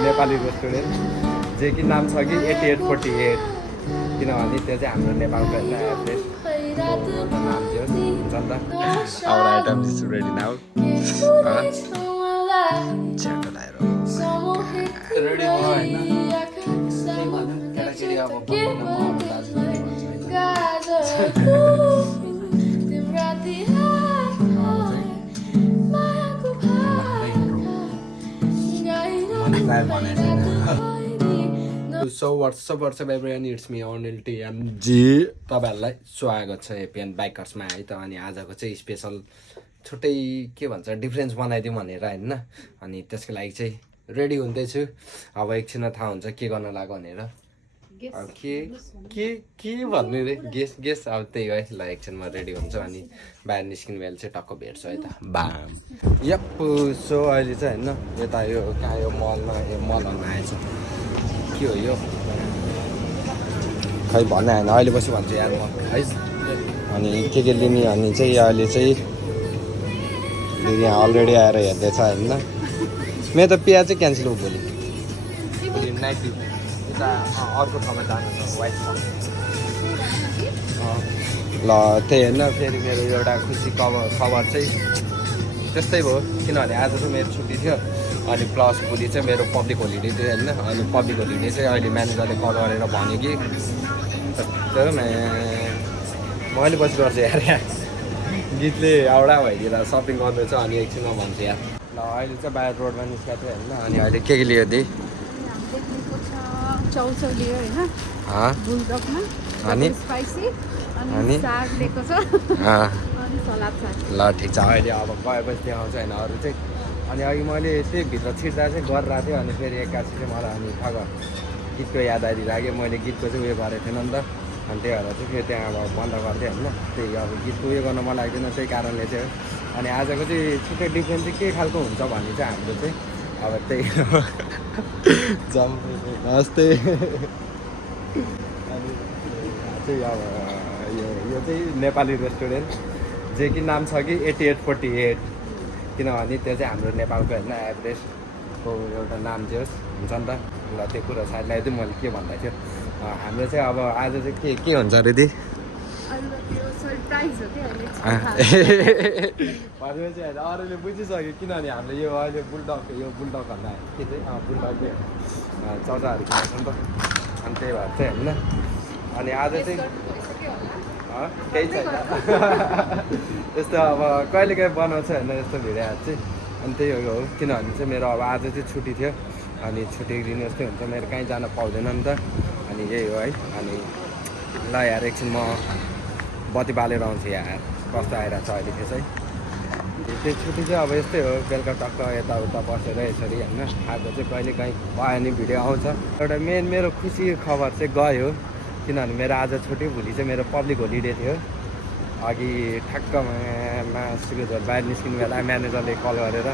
Nepali restaurant जे कि नाम छ कि 8848 किनभने त्यो चाहिँ हाम्रो नेपालको होइन एड्रेस नाम थियो हुन्छ नि त our item is ready now च्याको लाएर रेडी भयो होइन केटाकेटी अब so what's up everyone it's me Anil TMG तपाईँहरूलाई स्वागत छ एपिएन बाइकर्समा है त अनि आजको चाहिँ स्पेसल छुट्टै के भन्छ डिफ्रेन्स बनाइदिउँ भनेर होइन अनि त्यसको लागि चाहिँ रेडी हुँदैछु अब एकछिनमा थाहा हुन्छ के गर्न लाग्यो भनेर अब के भन्ने रे गेस अब त्यही है ल एकछिनमा रेडी हुन्छ अनि बाहिर निस्किनु बेला चाहिँ टक्क भेट्छु है त बाम यप सो अहिले चाहिँ होइन यता यो कहाँ यो मलमा यो मलहरूमा आएछ के हो यो खै भने होइन अहिले पछि भन्छु यार म है अनि के लिने अनि चाहिँ अहिले चाहिँ यहाँ अलरेडी आएर हेर्दैछ होइन मेरो त बिहा चाहिँ क्यान्सल हो भोलि नाइट ड्युटी यता अर्को ठाउँमा जानु छ वाइफ ल त्यही होइन फेरि मेरो एउटा खुसी खबर चाहिँ त्यस्तै भयो किनभने आज चाहिँ मेरो छुट्टी थियो अनि प्लस भोलि चाहिँ मेरो पब्लिक होलिडे थियो होइन अनि पब्लिक होलिडे चाहिँ अहिले म्यानेजरले कल गरेर भन्यो कि तर मैले पछि गर्छु यार गीतले एउटा भइदिएर सपिङ गर्दैछ अनि एकछिनमा भन्छु यार ल अहिले चाहिँ बाहिर रोडमा निस्केको थियो होइन अनि अहिले के लियो दिदी अनि ल ठिक छ अहिले अब गएपछि देखाउँछ होइन अरू चाहिँ अनि अघि मैले त्यही भित्र छिर्दा चाहिँ गरिरहेको थिएँ अनि फेरि एक्कासी चाहिँ मलाई अनि ठग गीतको याद आइदिइराख्यो मैले गीतको चाहिँ उयो गरेको थिएन नि त अनि त्यही भएर चाहिँ फेरि त्यहाँ अब बन्द गर्थेँ होइन त्यही अब गीतको उयो गर्न मन लाग्दैन त्यही कारणले चाहिँ अनि आजको चाहिँ छुट्टै डिफ्रेन्स चाहिँ के खालको हुन्छ भन्ने चाहिँ हाम्रो चाहिँ अब त्यही नमस्ते अनि चाहिँ अब यो चाहिँ नेपाली रेस्टुरेन्ट जे कि नाम छ कि 8848 किनभने त्यो चाहिँ हाम्रो नेपालको होइन एड्रेसको एउटा नाम थियो हुन्छ नि त ल त्यो कुरा साइडलाई चाहिँ मैले के भन्दा थियो हाम्रो चाहिँ अब आज चाहिँ के हुन्छ अरे दिदी भनेपछि होइन अरूले बुझिसक्यो किनभने हामीले यो अहिले बुलडक भन्दा के चाहिँ बुलडक चौचाहरू खाएको नि त अनि त्यही भएर चाहिँ होइन अनि आज चाहिँ केही छैन यस्तो अब कहिलेकाहीँ बनाउँछ होइन यस्तो भिडियोहरू चाहिँ अनि त्यही हो किनभने चाहिँ मेरो अब आज चाहिँ छुट्टी थियो अनि छुट्टीको दिन यस्तै हुन्छ मेरो कहीँ जान पाउँदैन नि त अनि यही हो है अनि ल यार एकछिन म बत्ती बालेर आउँछु यार कस्तो आइरहेको छ अहिले त्यो चाहिँ त्यो छुट्टी चाहिँ अब यस्तै हो बेलुका टक्क यताउता बसेर यसरी होइन आज चाहिँ कहिले काहीँ भयो भने भिडियो आउँछ एउटा मेरो खुसी खबर चाहिँ गयो किनभने मेरो आज छुट्टी भोलि चाहिँ मेरो पब्लिक होलिडे थियो अघि ठ्याक्क मासुको झोल बाहिर निस्किनु बेला म्यानेजरले कल गरेर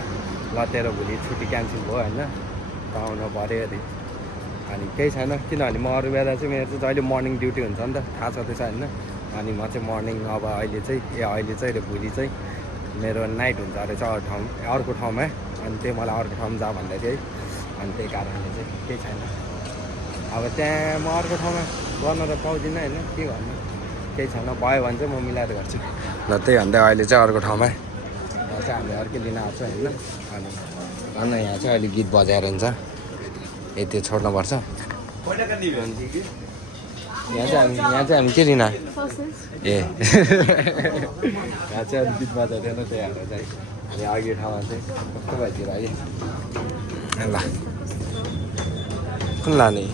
ल तेरो भोलि छुट्टी क्यान्सल भयो होइन पाउनु पऱ्यो अरे अनि केही छैन किनभने म अरू बेला चाहिँ मेरो चाहिँ जहिले मर्निङ ड्युटी हुन्छ नि त थाहा छँदैछ होइन अनि म चाहिँ मर्निङ अब अहिले चाहिँ भोलि चाहिँ मेरो नाइट हुन्छ रहेछ अर्को ठाउँमा अनि त्यही मलाई अर्को ठाउँमा जा भन्दै थियो है अनि त्यही कारणले चाहिँ केही छैन अब त्यहाँ म अर्को ठाउँमा गर्न त पाउँदिनँ होइन के गर्नु केही छैन भयो भने चाहिँ म मिलाएर गर्छु ल त्यही भन्दै अहिले चाहिँ अर्को ठाउँमा चाहिँ हामीले अर्कै लिन आएको छ होइन अनि भन्न यहाँ चाहिँ अहिले गीत बजाएर हुन्छ त्यो छोड्नुपर्छ यहाँ चाहिँ हामी के लिन ए यहाँ चाहिँ गीत बजाउँदैन त्यही भएर चाहिँ यहाँ अघि ठाउँमा चाहिँ कस्तो भइदिएर है ल कुन लाने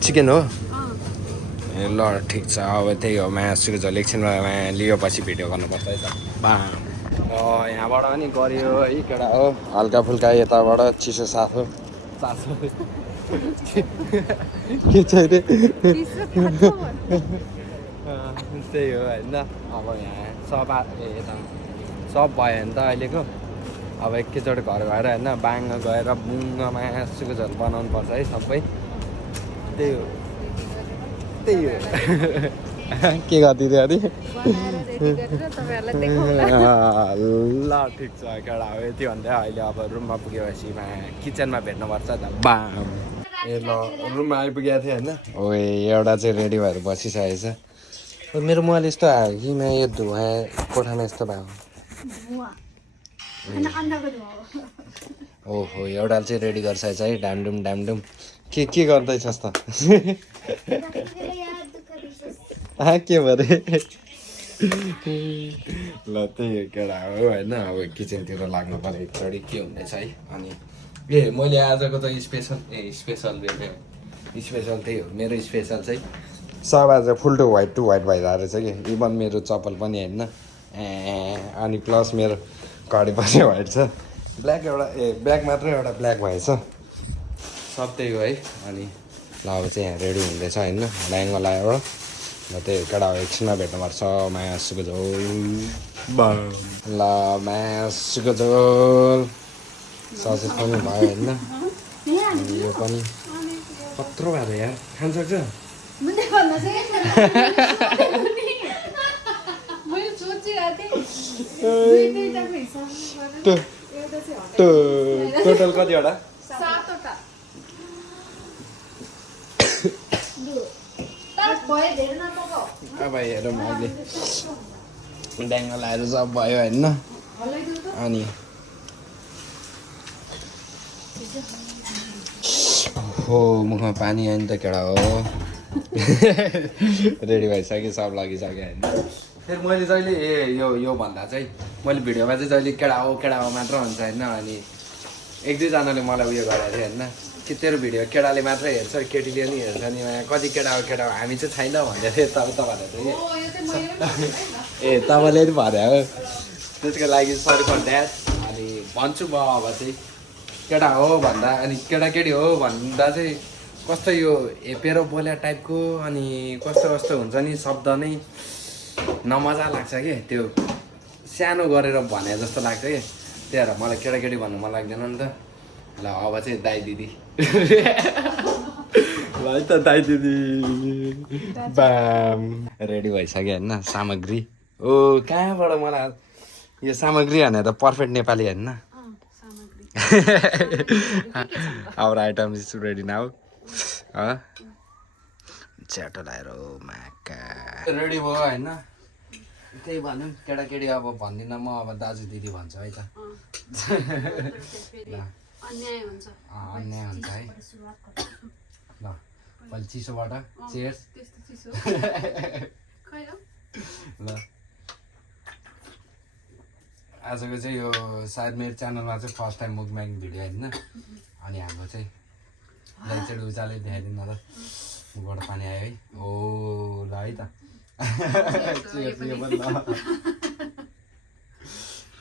चिकन हो ए ल ठिक छ अब त्यही हो मासुको झोल एकछिनमा लियो पछि भिडियो गर्नुपर्छ है त बा यहाँबाट पनि गऱ्यो है केटा हो हल्का फुल्का यताबाट चिसो सासो के छ अरे त्यही हो होइन अब यहाँ सब यता सब भयो भने त अहिलेको अब एकैचोटि घर गएर होइन बाङ्ग गएर बुङ्ग मासुको झोल बनाउनु पर्छ है सबै त्यही हो के गरिदिँदै अरे रेडी गरेर तपाईहरुलाई देखाउँला ल ठिक छ केटा हो यति भन्दै अहिले अब रुममा पुगेपछि किचनमा भेट्नुपर्छ त बाम ए ल रुममा आइपुगेको थिएँ होइन ओए एउटा चाहिँ रेडी भएर बसिसकेको छ मेरो मोबाइल यस्तो आयो कि म यो धुवा कोठामा यस्तो भएको ओहो एउटा चाहिँ रेडी गरिसकेछ है डामडुम के गर्दैछस् त के भरे ल त्यही केटा हो होइन अब किचनतिर लाग्नु पर्यो एकचोटि के हुँदैछ है अनि ए मैले आजको त स्पेसल त्यही हो मेरो स्पेसल चाहिँ सब आज फुल टु वाइट भइरहेको रहेछ कि इभन मेरो चप्पल पनि होइन अनि प्लस मेरो घडी पनि वाइट छ ब्ल्याक एउटा ब्याग मात्रै एउटा ब्ल्याक भएछ सब त्यही हो है अनि ल अब चाहिँ यहाँ रेडी हुँदैछ होइन ल्याङ्गा लगाएर ल त्यही केटा एकछिनमा भेट्नुपर्छ मासुको झोल ल मासुको झोल ससेज पनि भयो होइन अनि यो पनि कत्रो भएर यार खान सक्छ टोटल कतिवटा अब हेरौँ अहिले ड्याङ्गा लगाएर सब भयो होइन अनि हो मुखमा पानी आयो नि त केटा हो रेडी भइसक्यो सब लगिसक्यो होइन फेरि मैले जहिले यो भन्दा चाहिँ मैले भिडियोमा चाहिँ जहिले केटा हो मात्र हुन्छ होइन अनि एक दुईजनाले मलाई उयो गरेको थियो होइन कि तेरो भिडियो केटाले मात्रै हेर्छ केटीले पनि हेर्छ नि कति केटा हो हामी चाहिँ छैन भन्दै थियो तपाईँले चाहिँ ए तपाईँले पनि भने हो त्यसको लागि सरी फर द्याट अनि भन्छु म अब चाहिँ केटा हो भन्दा अनि केटाकेटी हो भन्दा चाहिँ कस्तो यो हेपेर बोल्या टाइपको अनि कस्तो हुन्छ नि शब्द नै नमजा लाग्छ कि त्यो सानो गरेर भने जस्तो लाग्छ कि त्यही भएर मलाई केटाकेटी भन्नु मन लाग्दैन नि त ल अब चाहिँ दाइ दिदी ल है त दाइ दिदी बाम रेडी भइसक्यो होइन सामग्री ओ कहाँबाट मलाई यो सामग्री भने त पर्फेक्ट नेपाली होइन our item is ready now च्याटो लगाएर माका रेडी भयो होइन त्यही भनौँ केटाकेटी अब भन्दिनँ म अब दाजु दिदी भन्छ है त अन्याय हुन्छ है ल पहिले चिसोबाट चेयर्स ल आजको चाहिँ यो सायद मेरो च्यानलमा चाहिँ फर्स्ट टाइम मुभमेन्ट भिडियो होइन अनि हाम्रो चाहिँ लाइचेड उचाले देखाइदिनु ल मुखबाट पानी आयो है ओ ल है त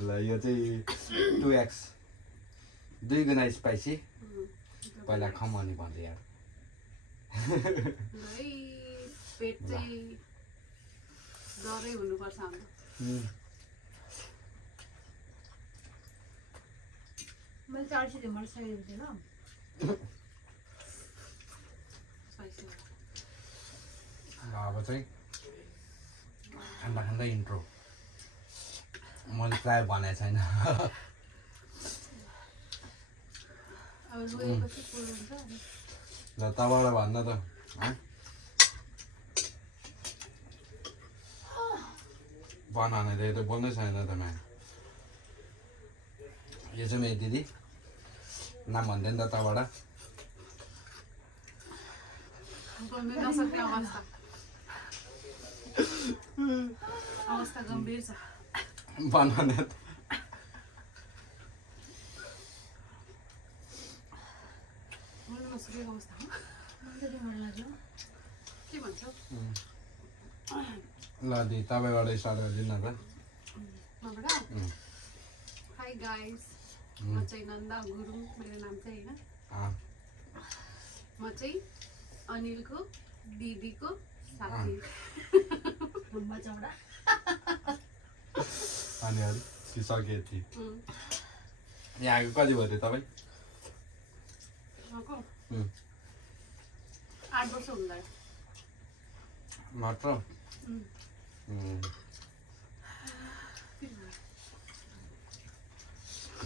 ल यो चाहिँ 2x 2 गुणा स्पाइसी पहिला खमनी भन्दै यार पेट चाहिँ डरै हुनुपर्छ हाम्रो मैले चाहिँ अल्छी मलाई सही हुँदैन अब चाहिँ खाँदा इन्ट्रो मैले प्रायः भनेको छैन ल तबाट भन्न त बनाउने त बोल्नै छैन त म्या यो चाहिँ मेरो दिदी नाम भन्दैन त तबाट अवस्था गम्भीर छ बनाउने त ल दि तपाईँबाट स्टार्ट गरिदिनु न त हाई गाइस म चाहिँ नन्दा गुरुङ मेरो नाम चाहिँ होइन म चाहिँ अनिलको दिदीको साथी अनि अरू कि सके थिएँ यहाँको कति भयो थियो तपाईँ 8 वर्ष हुँदा मात्र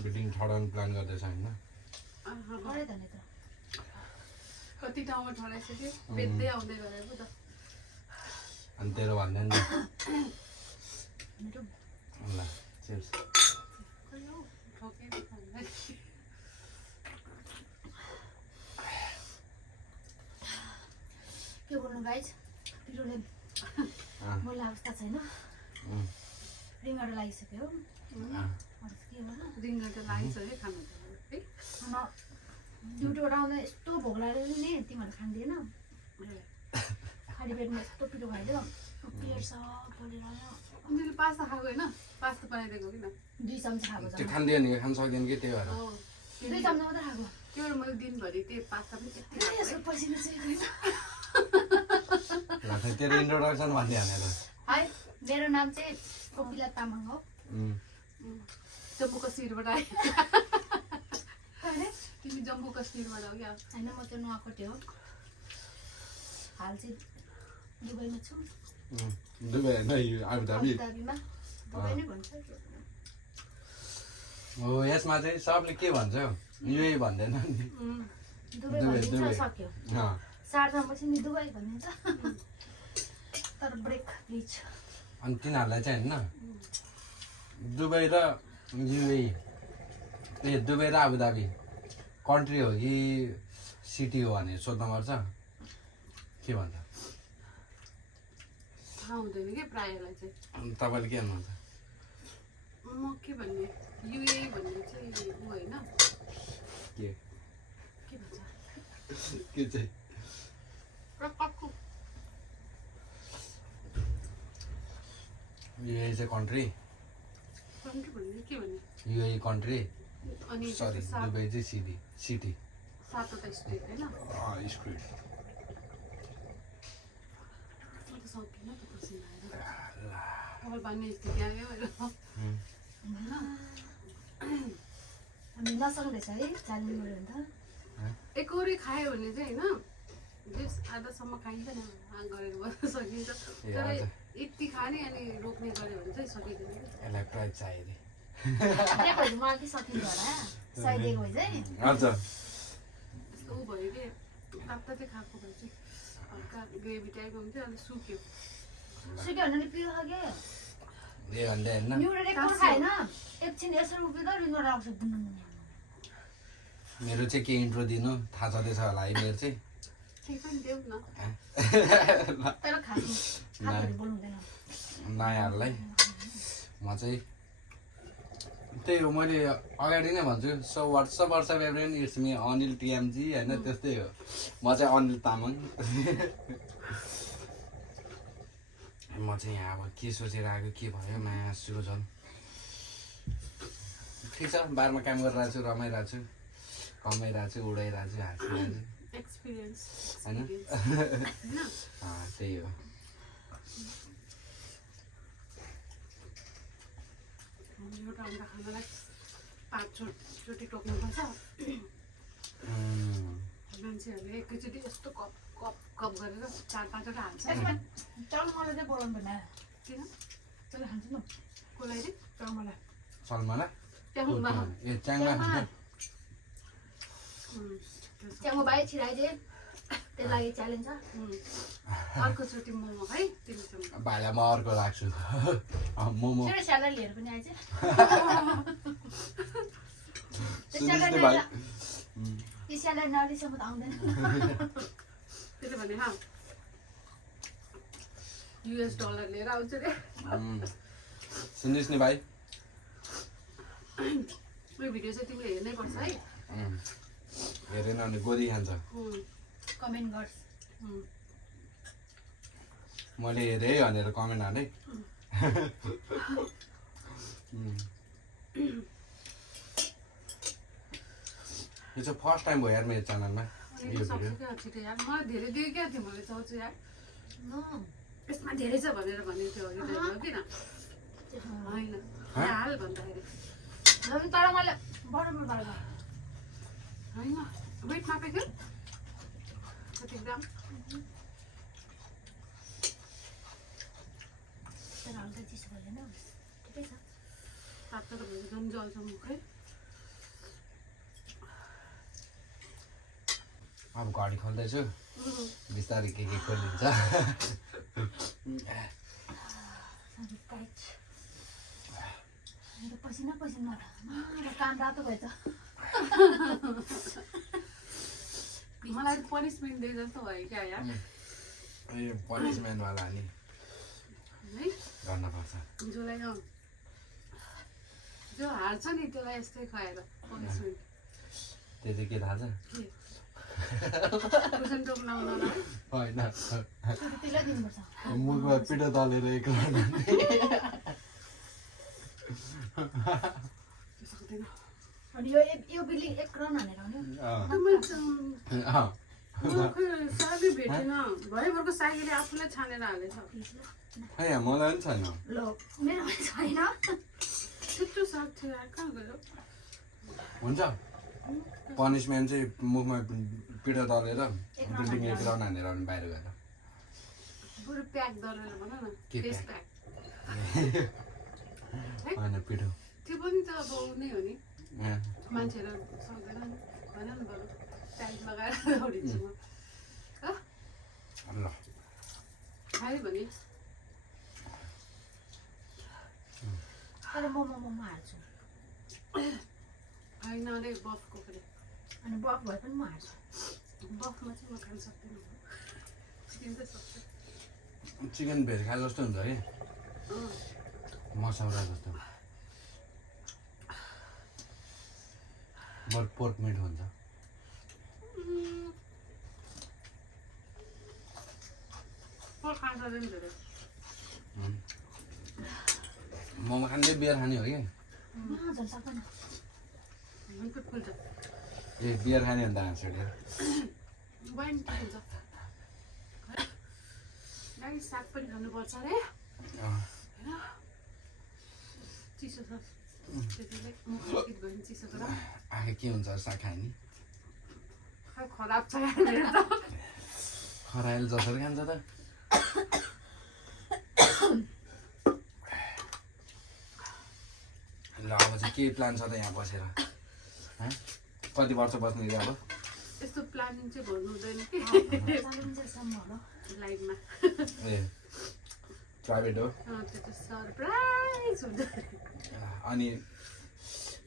बिल्डिङ ठडाउने प्लान गर्दैछ होइन अरे त नि त कति ठाउँमा ठडाइसक्यो बेच्दै आउँदै गरेको त अनि तेरो भन्दैन नि मेरो ल cheers। ठोकेर खाँदै। के गर्नु गाइज पिरोले बोल्ने अवस्था छैन रिङहरू लागिसक्यो अरू के गर्नु रिङ्गर त लागिसक्यो खानु है ड्युटीबाट आउँदा यस्तो भोक लागेर नि तिमीहरू खाँदैन खाली पेटमा यस्तो पिरो खाइदियो पेट सब पोलेर आयो तिमीले पास्ता खाएको होइन पास्ता बनाइदिएको किन 2 चम्चा खाएको त्यो छ खाँदैन नि खान सक्दैन कि त्यही भएर 2 चम्चा मात्रै खाएको त्यो भएर मैले दिनभरि त्यो पास्ता पनि त्यति यसो पसिना चाहिँ तेरो इन्ट्रोडक्सन भनिहाल्ने त है मेरो नाम चाहिँ कोपिला तामाङ हो जम्मू कश्मीरबाट आयो होइन तिमी जम्मू कश्मीरबाट हो क्या होइन म त्यो नुवाकोटे हो हाल चाहिँ दुबईमा छु दुबई होइन आबुधाबी अबुधाबीमा दुबई नै भन्छ हो यसमा चाहिँ सबले के भन्छ यही भन्दैन नि दुबई दुबई, भनिन्छ दुबई। सक्यो अँ, 4 पछि नि दुबई भनिन्छ तर ब्रेक प्लिज अनि तिनीहरूलाई चाहिँ होइन दुबई र युए ए दुबई र आबुधाबी कन्ट्री हो कि सिटी हो भने सोध्न पर्छ के भन्छ थाहा हुँदैन कि प्रायःलाई चाहिँ अनि तपाईँले के भन्नुहुन्छ म के भन्ने युए भन्ने चाहिँ ऊ होइन के के भन्छ के चाहिँ युए चाहिँ कन्ट्री कन्ट्री भन्ने के भन्ने युए कन्ट्री अनि सरी दुबई चाहिँ सिटी सिटी 7वटा स्टेट होइन स्ट्रिट म त सक्दिनँ त पसिना आएर कपाल बान्ने स्थिति आयो होइन हामी नसक्दैछ है चाल्नु गऱ्यो भने त एकहोरी खायो भने चाहिँ होइन त्यस आधासम्म खाइन्छ नि गरेर बस्न सकिन्छ तर यति खाने अनि रोक्ने गऱ्यो भने चाहिँ सकिँदैन कि यसलाई प्राइज चाहियो अरे दिएको भए मलाई के सकिन्छ होला सही दिएको भए चाहिँ हजुर यस्तो ऊ भयो कि तात्तातै खाएको भए चाहिँ हल्का ग्रेभी टाइपको हुन्छ अनि सुक्यो सुक्यो भने पिरो खायो ए भन्दै होइन मिउडे रेकर्ड खाएन एकछिन यसरी उभिँदा रिङ्गर आउँछ बुन्न मेरो चाहिँ के इन्ट्रो दिनु थाहा छँदैछ होला है मेरो चाहिँ केही पनि देऊ न तर खानु खाँदाखेरि बोल्नु हुँदैन नयाँहरूलाई म चाहिँ त्यही हो मैले अगाडि नै भन्छु so what's up everyone it's me Anil TMG होइन त्यस्तै हो म चाहिँ अनिल तामाङ म चाहिँ यहाँ अब के सोचेर आएको के भयो मासुको झन् ठिक छ बारमा काम गरिरहेको छु रमाइरहेको छु कमाइरहेको छु उडाइरहेको छु हाँसिरहेको छु एक्सपिरियन्स होइन त्यही हो एउटा अन्डा खानलाई 5 चोटि टोक्नुपर्छ मान्छेहरूले एकैचोटि यस्तो कप कप कप गरेर 4-5वटा हाल्छ यसमा चल्मलाई चाहिँ बोलाउनु भएन किन चल खान्छु न कसलाई रे चल्मलाई सलमाला ट्याङ्मा ए च्याङमा च्याङ्गो बाहिर छिराइदिए त्यो लागि च्यालेन्ज छ अर्कोचोटि मोमो है तिमीसँग भाइलाई म अर्को राख्छु मोमो मेरो स्यालेड लिएर पनि आएछ सुन्नुहोस् न भाइ यो स्यालेड नलिसम्म त आउँदैन त्यसले भने US डलर लिएर आउँछ रे सुन्नुहोस् नि भाइ यो भिडियो चाहिँ तिमीले हेर्नै पर्छ है हेरेन भने गोली खान्छ कमेन्ट गर्छ मैले हेरेँ भनेर कमेन्ट हालेँ यो चाहिँ फर्स्ट टाइम भयो यार मेरो च्यानलमा अनि सक्छु क्या छिटो यार मलाई धेरै दियो क्या थियो मैले चाहन्छु यार यसमा धेरै छ भनेर भनेको थियो अघि हो किन होइन हाल भन्दाखेरि तर मैले बराबर गरेको होइन वेट मापेको कति ग्राम तर हल्का चिसो भएन ठिकै छ तातो त भयो झन् जल्छ मुख है अब घडी खोल्दैछु बिस्तारै के खोलिन्छ पसिना पसिना काम रातो भएछ मलाई पनिसमेन्ट दिए जस्तो भयो क्या यार यो पनिसमेन्टवाला नि है गर्नुपर्छ जसलाई जो हार्छ नि त्यसलाई यस्तै खुवाएर पनिसमेन्ट त्यो चाहिँ के थाहा छ कुसन टोक्नाउनलाई होइन त्यसलाई दिनुपर्छ मुखमा पिठो दलेर सक्दैन अनि यो बिल्डिङ एक रन हानेर हो सागी भेटेन भरेभरको सागीले आफूलाई छानेर हालेछ मलाई पनि छैन ल मेरोमा छैन त्यत्रो साग थियो यार कहाँ गयो हुन्छ पनिसमेन्ट चाहिँ मुखमा पिठो दलेर बिल्डिङ एक राउन्ड हानेर आउने बाहिर गएर बरु प्याक गरेर भन न के फेस प्याक होइन पिठो त्यो पनि त अब नै हो नि मान्छेहरू सक्दैन नि भन न बरु प्याक लगाएर दौडिन्छु म ल खायो भने तर मोमो हाल्छु होइन अरे बफको पनि अनि बफ भए पनि म हाल्छु बफमा चाहिँ म खान सक्दिनँ चिकन चाहिँ सक्छु चिकन भेज खाए जस्तो हुन्छ कि मसौरा जस्तो बट पोर्क मिट हुन्छ खान सक्दैन धेरै मोमो खाँदै बियर खाने हो कि झन् सक्दैन फुल्छ ए बियर खाने भन्दा हाँस वाइन के हुन्छ गाई साग पनि खानुपर्छ अरे होइन चिसो छ त्यतिले मुख गयो भने चिसो तर आखे के हुन्छ साग खाए नि खै खराब छ यार मेरो त खरायल जसरी खान्छ त ल अब चाहिँ के प्लान छ त यहाँ बसेर कति वर्ष बस्ने कि अब यस्तो प्लानिङ चाहिँ भन्नु हुँदैन कि लाइफमा ए प्राइभेट हो त्यो त सरप्राइज हुन्छ अनि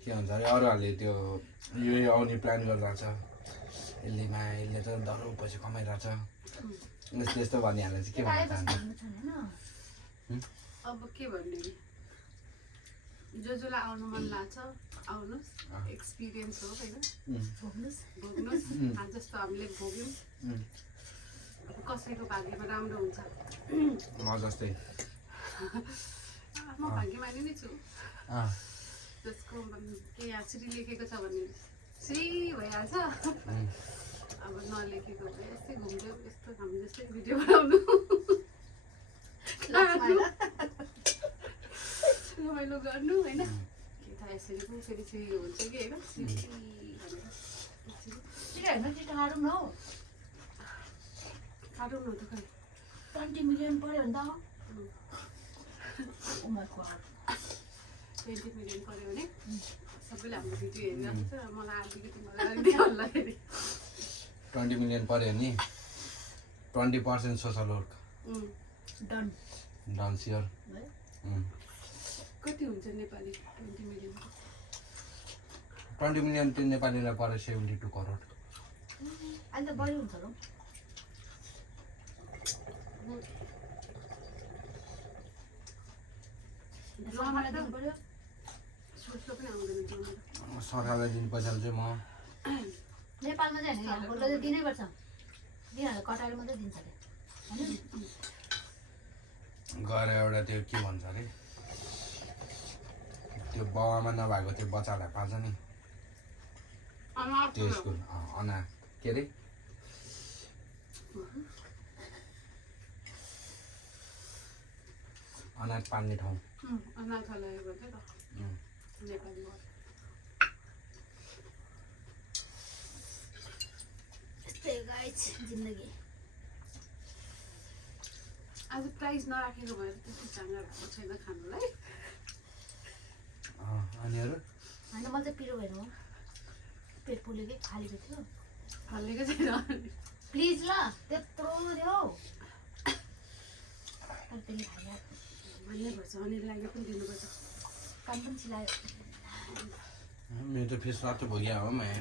के भन्छ अरे अरूहरूले त्यो यो आउने प्लान गरिरहेछ यसले त दरो पछि कमाइरहेछ यस्तो यस्तो भनिहाल्दा चाहिँ के भन्न चाहन्छ अब के भन्ने जसलाई आउनु मन लाग्छ आउनुहोस् एक्सपिरियन्स हो होइन भोग्नुहोस् जस्तो हामीले भोग्यौँ कसैको भाग्यमा राम्रो हुन्छ म जस्तै म भाग्यमानी नै छु जसको के यहाँ श्री लेखेको छ भने श्री भइहाल्छ अब नलेखेको भए यस्तै घुम्दै यस्तो हामी जस्तै भिडियो बनाउनु रमाइलो गर्नु होइन के थाहा यसरी पो फेरि श्री हुन्छ कि होइन टाढो न हौ काटौँ न त खै 20 मिलियन पर्यो भने त 20 मिलियन पऱ्यो भने सबैले हाम्रो भिडियो हेरिरहेको छ मलाई अलिकति मलाई दिइहाल्ला फेरि 20 मिलियन पर्यो नि 20% social work done done sure कति हुन्छ नेपाली 20 मिलियन 20 मिलियन त्यो नेपालीलाई पऱ्यो 72 करोड अहिले त बढी हुन्छ ल ड्रामा दिनु पर्यो सोच्नु पनि आउँदैन ड्रामा सरकारलाई दिनु पैसा चाहिँ म नेपालमा चाहिँ होइन यहाँको त दिनैपर्छ दिनहरू कटाएर मात्रै दिन्छ अरे गएर एउटा त्यो के भन्छ अरे त्यो बाउआमा नभएको त्यो बच्चालाई पाल्छ नि त्यो स्कुल अना के अरे अनाथ पाल्ने ठाउँ अनाथालय भन्छ त नेपालीमा यस्तै गाइस जिन्दगी आज प्राइस नराखेको भएर त्यति चाङ्गा भएको छैन खानुलाई अनि अरू होइन म चाहिँ पिरो भएर हो पेट पोल्यो कि खाली पेट थियो हल्लेको छैन प्लिज ल त्यत्रो देऊ त्यसले खाइहाल्छ भन्नुपर्छ अनिल लागि पनि दिनुपर्छ कान पनि चिलायो मेरो त फेस रातो भयो क्या हो माया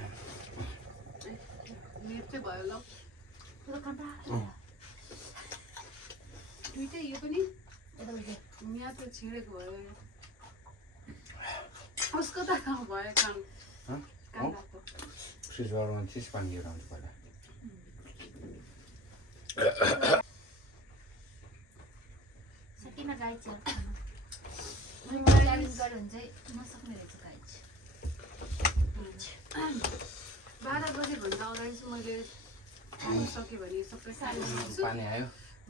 मेरो चाहिँ भयो ल त्यो कान दुइटै यो पनि यतापट्टि यहाँ त छिँडेको भयो उसको त भयो कान रातो फ्रिजबाट चिज पानी लिएर आउँछु पहिला सकिन गाई चिया च्यालेन्ज गऱ्यो भने चाहिँ नसक्ने रहेछ गाई 12 बजेभन्दा अगाडि चाहिँ मैले खानु सक्यो भने सबै खाइदिन्छु पानी आयो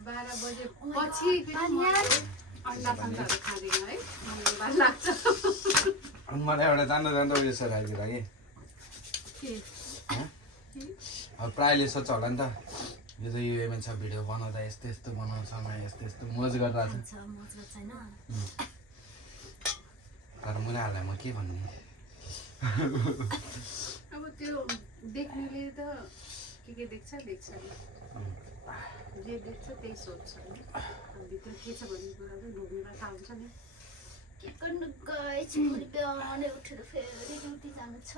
12 बजे पछि अन्डा सन्डाहरू खाँदैन है मलाई भात लाग्छ अनि मलाई एउटा जान्दा जान्दा उयो छ राखेको लागि के अब प्रायःले सोध्छ होला नि त यो त यो एमएन छ भिडियो बनाउँदा यस्तो यस्तो बनाउँछ माया यस्तो यस्तो मोज गरिरहेको छ छैन तर मुनाहरूलाई म के भन्ने अब त्यो देख्नेले त के देख्छ देख्छ जे देख्छ त्यही सोध्छ भित्र के छ भन्ने कुरा चाहिँ भोग्नेलाई थाहा हुन्छ नि के गर्नु गाई छिटो बिहानै उठेर फेरि ड्युटी जानु छ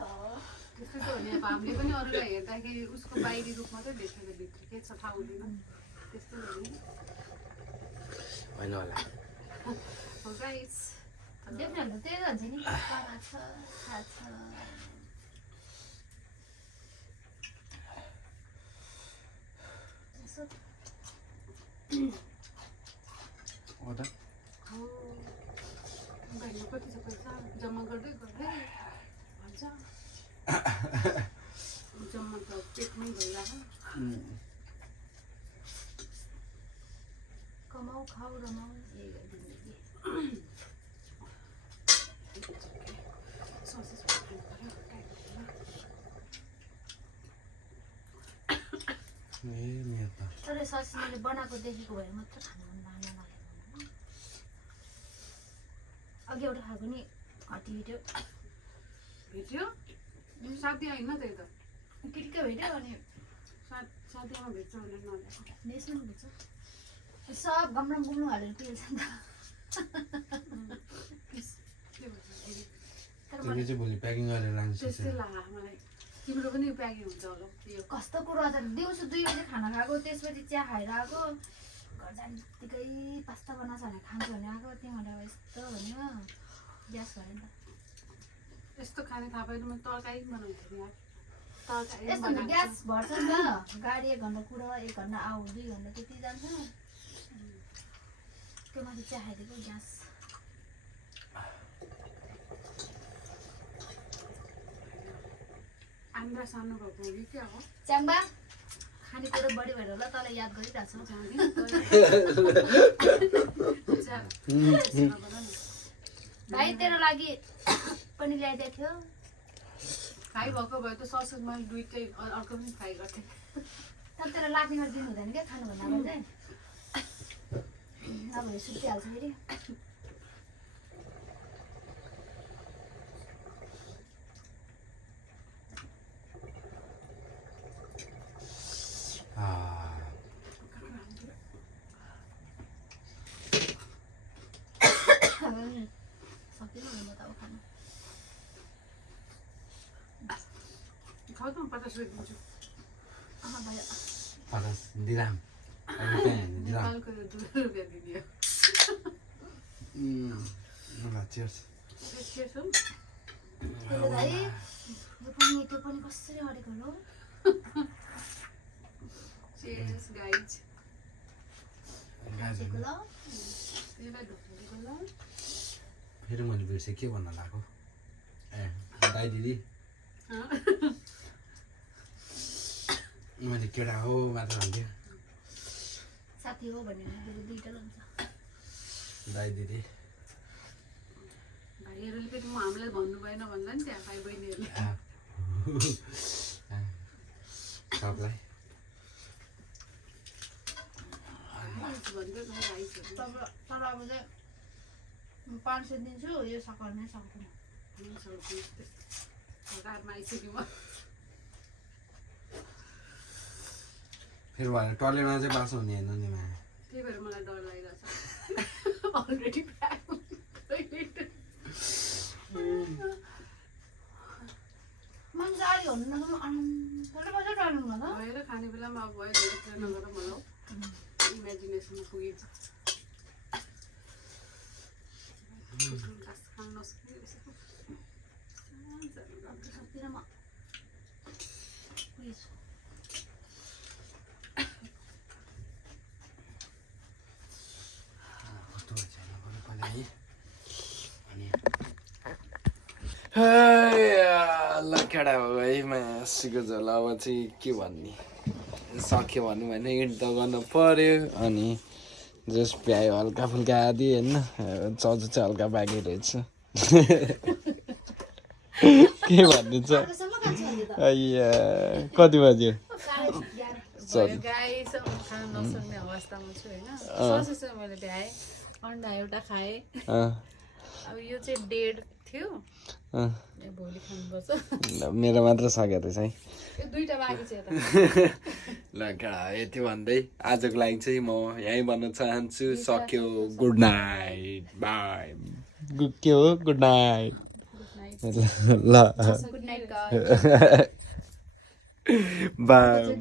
त्यस्तो त हो नि अब हामीले पनि अरूलाई हेर्दाखेरि उसको बाहिरी रूप मात्रै देखेर भित्र के छ थाहा हुँदैन त्यस्तो हो नि होइन होला हो गाइस देख्नेहरू त्यही भन्छ नि थाहा छ हो त घरमा कति छ पैसा जम्मा गर्दै गर्दै भन्छ जम्मा त पेटमै भइरहेको कमाउ खाऊ रमाऊ यही जिन्दगी ससेस तर सस मैले बनाएको देखेको भए मात्र खानु मन लाग्दैन अघि एउटा खाएको नि हटी भेट्यो साथी होइन त यो त किटिक्क भेट्यो अनि साथीमा भेट्छ भनेर नल्याएको नेसमा भेट्छ सब गमरम गुम्नु हालेर पिल्छ नि त के भन्छ तर त्यो चाहिँ भोलि प्याकिङ गरेर लान्छ त्यस्तै लाग्यो मलाई तिम्रो पनि प्याकिङ हुन्छ होला यो कस्तो कुरो अझ दिउँसो 2 बजे खाना खाएको त्यसपछि चिया खाएर आएको घर जाने बित्तिकै पास्ता बनाएको छ भने खान्छु भने आएको त्यहाँबाट अब यस्तो भन्यो ग्यास भयो नि त यस्तो खाने थाहा पाएन मैले तरकारी बनाउँथेँ नि यार तरकारी यस्तो भने ग्यास भर्छ नि त गाडी 1 घन्टा कुरो 1 घन्टा आऊ 2 घन्टा त्यति जान्छ त्यो माथि चिया खाइदिएको ग्यास आन्द्रा सानो भएको हो कि क्या हो च्याङ्बा खानेकुरो बढी भएर होला तँलाई याद गरिरहेको छ भाइ तेरो लागि पनि ल्याइदिएको थियो फ्राई भएको भए त ससेज मैले दुइटै अर्को पनि फ्राई गर्थेँ तर तेरो लाग्ने गरिदिनु हुँदैन क्या खानुभन्दा अगाडि चाहिँ नभए सुतिहाल्छ फेरि सक्दिनँ म त अब खानु खाऊ त म 50 रुपियाँ दिन्छु भयो 50 दिराम नेपालको 2 रुपियाँ दिदियो चियर्स त्यसो त्यसले भाइ त्यो पनि कसरी अडेको हो चेयर्स गाइज ल त्यसलाई ढोकेको ल फेरि मैले बिर्सेँ के भन्न लाग्यो ए दाइ दिदी मैले केटा हो मात्र भन्थ्यो साथी हो भने दुईटा हुन्छ दाइ दिदी भाइहरूले पनि हामीलाई भन्नु भएन भन्दा नि त्यहाँ भाइ बहिनीहरूले सबलाई भन्दै तर अब चाहिँ 500 दिन्छु यो सक्नै सक्दैन घरमा आइसक्यो म फेरि भएर टयलेटमा चाहिँ बास हुने होइन नि माया त्यही भएर मलाई डर लागिरहेछ अलरेडी मान्छे आली हुनु नसम्म बजार टाढ्नु न त भएर खाने बेलामा अब भयो धेरै कुरा नगर मलाई इमेजिनेसनमा पुगेछ खान नसक्ने रहेछ सक्दिनँ म प्लिज कस्तो हुन्छ होला पहिला है अनि ल केटा हो है मासिको झोल अब चाहिँ के भन्ने सक्यो भन्नु भने हिँड त गर्नु पर्यो अनि जस भ्यायो हल्का फुल्का आदि होइन चाउचाउ चाहिँ हल्का बाँकी रहेछ के भन्नु छ अಯ್या कति बज्यो गाई खान नसक्ने अवस्थामा छु होइन ससेस मैले भ्याएँ अन्डा एउटा खाएँ अब यो चाहिँ डेढ थियो भोलि खानुपर्छ मेरो मात्र सक्यो रहेछ है यो दुईटा बाँकी छ यता ल यति भन्दै आजको लागि चाहिँ म यहीँ भन्न चाहन्छु सक्यो गुड नाइट बाई के हो गुड नाइट ल गुड नाइट बाई